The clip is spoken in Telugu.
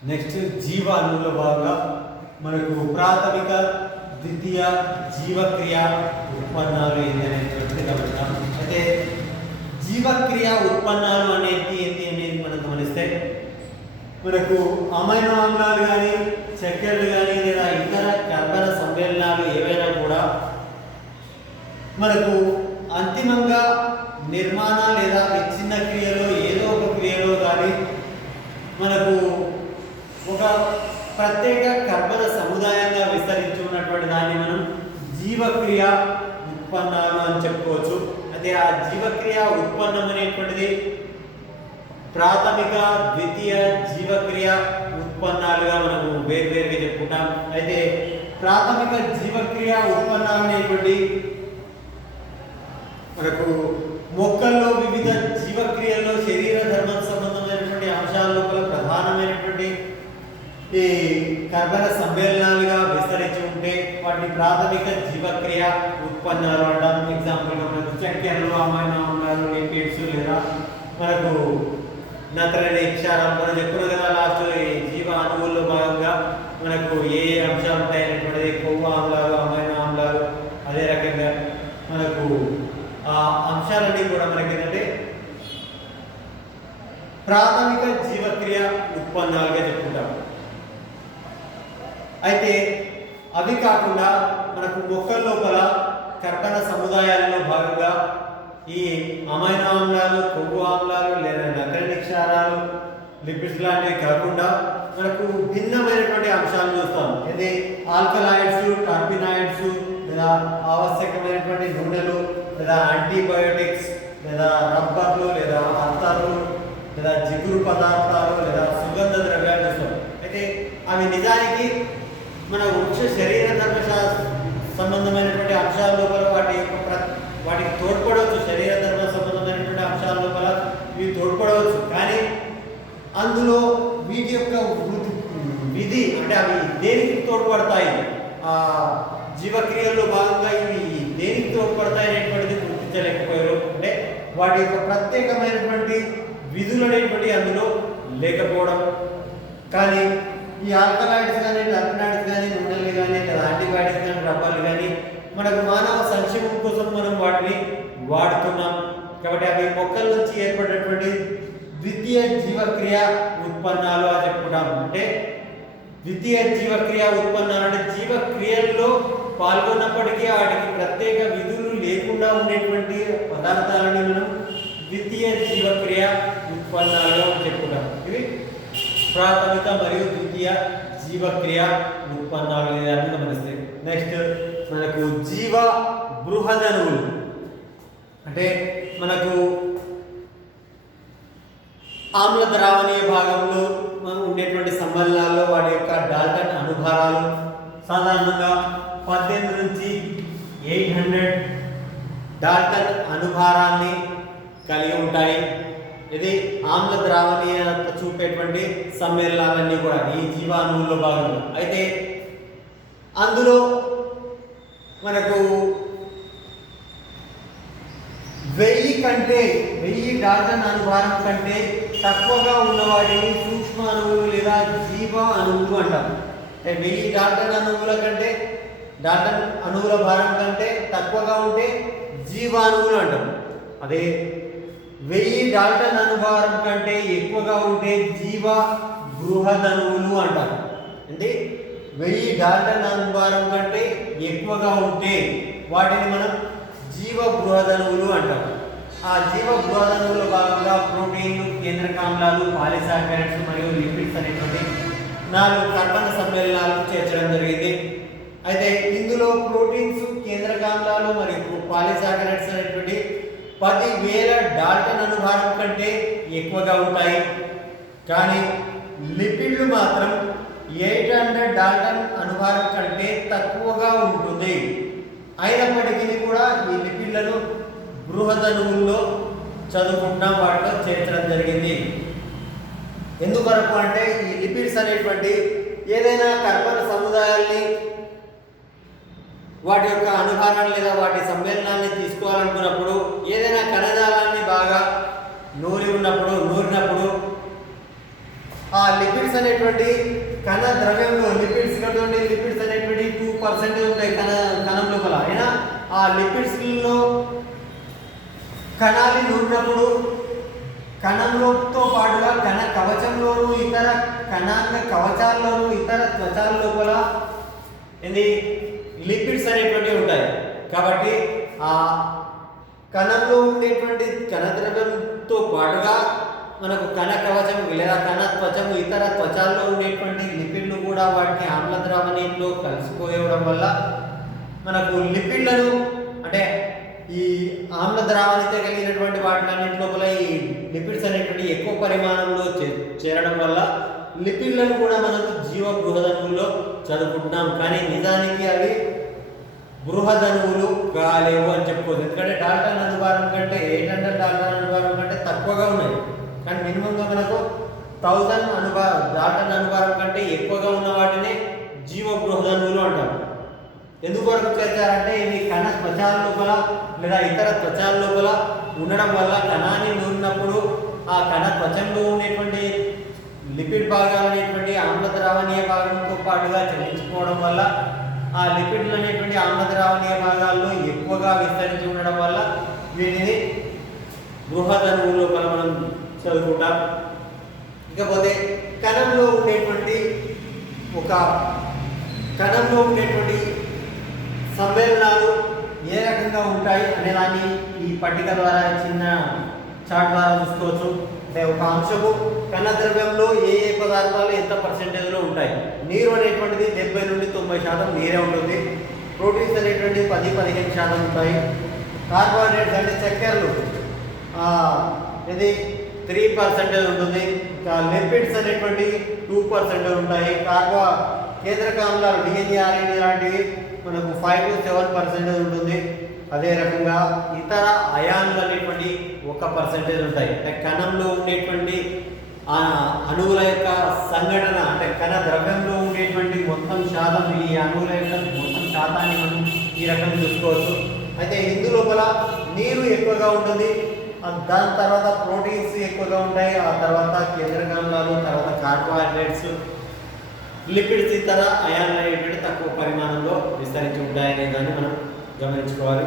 నెక్స్ట్ జీవ అణువులో భాగంగా మనకు ప్రాథమిక ద్వితీయ జీవక్రియ ఉత్పన్నాలు ఏంటి అనేటువంటిది గమనిస్తాం అయితే జీవక్రియ ఉత్పన్నాలు అనేది ఏంటి అనేది మనం గమనిస్తే మనకు అమైనో ఆమ్లాలు కానీ చక్కెరలు కానీ లేదా ఇతర కర్బన సమ్మేళనాలు ఏవైనా కూడా మనకు అంతిమంగా నిర్మాణ లేదా విచ్ఛిన్న క్రియలో ఏదో ఒక క్రియలో కానీ మనకు ప్రత్యేక కర్మల సముదాయంగా విస్తరించి ఉన్నటువంటి దాన్ని మనం జీవక్రియ ఉత్పన్నాలు అని చెప్పుకోవచ్చు. అయితే ఆ జీవక్రియ ఉత్పన్నం అనేటువంటిది ప్రాథమిక ద్వితీయ జీవక్రియ ఉత్పన్నాలుగా మనము వేర్వేరుగా చెప్పుకుంటాం. అయితే ప్రాథమిక జీవక్రియ ఉత్పన్నాలు అనేటువంటి మనకు మొక్కల్లో వివిధ జీవక్రియల్లో శరీర ధర్మం సంబంధమైనటువంటి అంశాల లోపల ప్రధానమైనటువంటి ఈ కర్బన సమ్మేళనాలుగా విస్తరించి ఉంటే వాటిని ప్రాథమిక జీవక్రియ ఉత్పన్నాలు అంటాం ఎగ్జాంపుల్గా మనకు చక్కెరలు అమైనో ఆమ్లాలు లిపిడ్స్ లేదా మనకు నత్రని క్షారం మనం చెప్పుకున్నాం కదా లాస్ట్ ఈ జీవ అణువుల్లో భాగంగా మనకు ఏ ఏ అంశాలు ఉంటాయనేటువంటిది కొవ్వు ఆమ్లాలు అమైన ఆమ్లాలు అదే రకంగా మనకు ఆ అంశాలన్నీ కూడా మనకి ఏంటంటే ప్రాథమిక జీవక్రియ ఉత్పన్నాలుగా చెప్పుకుంటాం. అయితే అవి కాకుండా మనకు మొక్కల లోపల కర్కట సముదాయాలలో భాగంగా ఈ అమైనో ఆమ్లాలు కొవ్వు ఆమ్లాలు లేదా నగర క్షారాలు లిపిడ్స్ లాంటివి కాకుండా మనకు భిన్నమైనటువంటి అంశాలు చూస్తాం ఇది ఆల్కలాయిడ్స్ టర్బినాయిడ్స్ లేదా ఆవశ్యకమైనటువంటి నూనెలు లేదా యాంటీబయోటిక్స్ లేదా రబ్బర్లు లేదా అత్తర్లు లేదా జిగురు పదార్థాలు లేదా సుగంధ ద్రవ్యాలు చూస్తాం అయితే అవి నిజానికి మన వృక్ష శరీర ధర్మశాస్త్ర సంబంధమైనటువంటి అంశాల లోపల వాటి యొక్క వాటికి తోడ్పడవచ్చు. శరీర ధర్మ సంబంధమైనటువంటి అంశాల లోపల ఇవి తోడ్పడవచ్చు. కానీ అందులో వీటి యొక్క వృద్ధి- విధి అంటే అవి దేనికి తోడ్పడతాయి? ఆ జీవక్రియల్లో భాగంగా ఇవి దేనికి తోడ్పడతాయి అనేటువంటిది గుర్తించలేకపోయారు. అంటే వాటి యొక్క ప్రత్యేకమైనటువంటి విధులు అనేటువంటి అందులో లేకపోవడం. కానీ ఈ ఆల్కలాయిడ్స్ కానీ టర్మినాయిడ్స్ కానీ నూనెలు కానీ లేదా యాంటీబయాటిక్స్ కానీ రబ్బాలు కానీ మనకు మానవ సంక్షేమం కోసం మనం వాటిని వాడుతున్నాం. కాబట్టి అవి మొక్కల నుంచి ఏర్పడినటువంటి ద్వితీయ జీవక్రియ ఉత్పన్నాలు అని చెప్పుకుంటాం. అంటే ద్వితీయ జీవక్రియ ఉత్పన్నాలు అంటే జీవక్రియల్లో పాల్గొన్నప్పటికీ వాటికి ప్రత్యేక విధులు లేకుండా ఉండేటువంటి పదార్థాలని మనం ద్వితీయ జీవక్రియ ఉత్పన్నాలుగా చెప్పుకుంటాం. ఇవి ప్రాథమిక మరియు ద్వితీయ జీవక్రియ ఉత్పన్నాలు లేదని గమనిస్తే నెక్స్ట్ మనకు జీవ బృహదనువులు అంటే మనకు ఆమ్ల ద్రావణీయ భాగంలో మనం ఉండేటువంటి సంబంధాల్లో వాటి యొక్క డాల్టన్ అనుభారాలు సాధారణంగా పద్దెనిమిది నుంచి ఎయిట్ హండ్రెడ్ డాల్టన్ అనుభారాన్ని కలిగి ఉంటాయి ఇది ఆమ్ల ద్రావణీయత చూపేటువంటి సమ్మేళనాలన్నీ కూడా ఈ జీవాణువుల్లో భాగంగా. అయితే అందులో మనకు వెయ్యి కంటే వెయ్యి డాల్టన్ అనుభారం కంటే తక్కువగా ఉన్నవాటిని సూక్ష్మ అణువులు లేదా జీవ అణువులు అంటాం. అంటే వెయ్యి డాల్టన్ అణువుల కంటే డాల్టన్ అణువుల భారం కంటే తక్కువగా ఉంటే జీవాణువులు అంటాం. అదే వెయ్యి డాల్టన్ అనుభారం కంటే ఎక్కువగా ఉంటే జీవ గృహధనువులు అంటారు. అంటే వెయ్యి డాల్టన్ అనుభారం కంటే ఎక్కువగా ఉంటే వాటిని మనం జీవ గృహధనువులు అంటాం. ఆ జీవ బృహదణువుల భాగంగా ప్రోటీన్లు కేంద్రకాంలాలు పాలిసాకరెట్స్ మరియు లిపిడ్స్ అనేటువంటి నాలుగు కర్బన సమ్మేళనాలు చేర్చడం జరిగింది. అయితే ఇందులో ప్రోటీన్స్ కేంద్రకాంలాలు మరియు పాలిసాకరెట్స్ అనేటువంటి పది వేల డాల్టన్ అనుభారం కంటే ఎక్కువగా ఉంటాయి. కానీ లిపిడ్లు మాత్రం ఎయిట్ హండ్రెడ్ డాల్టన్ అనుభారం కంటే తక్కువగా ఉంటుంది. అయినప్పటికీ కూడా ఈ లిపిడ్లను బృహదనువుల్లో చదువుకుంటున్నాం వాటిలో చేర్చడం జరిగింది. ఎందుకొరకు అంటే ఈ లిపిడ్స్ అనేటువంటి ఏదైనా కర్బన సముదాయాల్ని వాటి యొక్క అనుహారాన్ని లేదా వాటి సమ్మేళనాన్ని తీసుకోవాలనుకున్నప్పుడు ఏదైనా కణజాలాన్ని బాగా నూరి ఉన్నప్పుడు నూరినప్పుడు ఆ లిపిడ్స్ అనేటువంటి కణ ద్రవ్యంలో లిపిడ్స్ ఇక్కడ లిక్విడ్స్ లిపిడ్స్ అనేటువంటి టూ పర్సెంట్ ఉంటాయి కణ కణం లోపల. అయినా ఆ లిపిడ్స్లో కణాలు నూరినప్పుడు కణంలోతో పాటుగా కణ కవచంలోను ఇతర కణాంగ కవచాల్లోను ఇతర త్వచాల లోపల ఏంది? లిపిడ్స్ అనేటువంటివి ఉంటాయి. కాబట్టి ఆ కణంలో ఉండేటువంటి కణద్రవ్యంతో పాటుగా మనకు కణ కవచము లేదా కణ త్వచము ఇతర త్వచాల్లో ఉండేటువంటి లిపిడ్లు కూడా వాటిని ఆమ్ల ద్రావణీయంలో కలిసిపోయడం వల్ల మనకు లిపిడ్లను అంటే ఈ ఆమ్ల ద్రావణిత కలిగినటువంటి వాటిలన్నింటి లోపల ఈ లిపిడ్స్ అనేటువంటి ఎక్కువ పరిమాణంలో చేరడం వల్ల లిపిడ్లను కూడా మనకు జీవ బృహదనువుల్లో చదువుకుంటున్నాం. కానీ నిజానికి అవి బృహదనువులు కాలేవు అని చెప్పుకోవచ్చు. ఎందుకంటే డాల్టా అనుభారం కంటే ఎయిట్ హండ్రెడ్ డాల్టన్ అనుభారం కంటే తక్కువగా ఉన్నాయి కానీ మినిమంగా మనకు థౌజండ్ అనుభా డాల్టన్ అనుభారం కంటే ఎక్కువగా ఉన్న వాటిని జీవ బృహదనువులు అంటారు. ఎందువరకు వరకు ఇవి కణ త్వచాల లోపల లేదా ఇతర త్వచాల లోపల ఉండడం వల్ల కణాన్ని నూరినప్పుడు ఆ కణ త్వచంలో ఉండేటువంటి లిపిడ్ భాగాలు అనేటువంటి ఆమ్ల ద్రావణీయ భాగంతో పాటుగా చలించుకోవడం వల్ల ఆ లిపిడ్లు అనేటువంటి ఆమ్ల భాగాల్లో ఎక్కువగా విస్తరించి ఉండడం వల్ల వీటిని గృహధనువు లోపల మనం చదువుకుంటాం. ఇకపోతే కణంలో ఉండేటువంటి ఒక కణంలో ఉండేటువంటి సమ్మేళనాలు ఏ రకంగా ఉంటాయి అనే దాన్ని ఈ పట్టిక ద్వారా చిన్న చాట్ ద్వారా చూసుకోవచ్చు. ఒక అంశము కణ ద్రవ్యంలో ఏ ఏ పదార్థాలు ఎంత పర్సెంటేజ్లో ఉంటాయి? నీరు అనేటువంటిది డెబ్బై నుండి తొంభై శాతం నీరే ఉంటుంది. ప్రోటీన్స్ అనేటువంటిది పది పదిహేను శాతం ఉంటాయి. కార్బోహైడ్రేట్స్ అంటే చక్కెరలు. ఇది త్రీ పర్సెంటేజ్ ఉంటుంది. ఇంకా లిపిడ్స్ అనేటువంటి టూ పర్సెంటేజ్ ఉంటాయి. కార్బో కేంద్రకాంలాలు డిఎన్ఏ ఆర్ఎన్ఏ లాంటివి మనకు ఫైవ్ టు సెవెన్ పర్సెంటేజ్ ఉంటుంది. అదే రకంగా ఇతర అయాన్లు అనేటువంటి ఒక పర్సెంటేజ్ ఉంటాయి. అంటే కణంలో ఉండేటువంటి ఆ అణువుల యొక్క సంఘటన అంటే కణ ద్రవ్యంలో ఉండేటువంటి మొత్తం శాతం ఈ అణువుల యొక్క మొత్తం శాతాన్ని మనం ఈ రకంగా చూసుకోవచ్చు. అయితే ఇందు లోపల నీరు ఎక్కువగా ఉంటుంది. దాని తర్వాత ప్రోటీన్స్ ఎక్కువగా ఉంటాయి. ఆ తర్వాత కేంద్రకాండాలు తర్వాత కార్బోహైడ్రేట్స్ లిపిడ్స్ ఇతర అయాన్ అనేటువంటి తక్కువ పరిమాణంలో విస్తరించి ఉంటాయనే దాన్ని మనం గమనించుకోవాలి.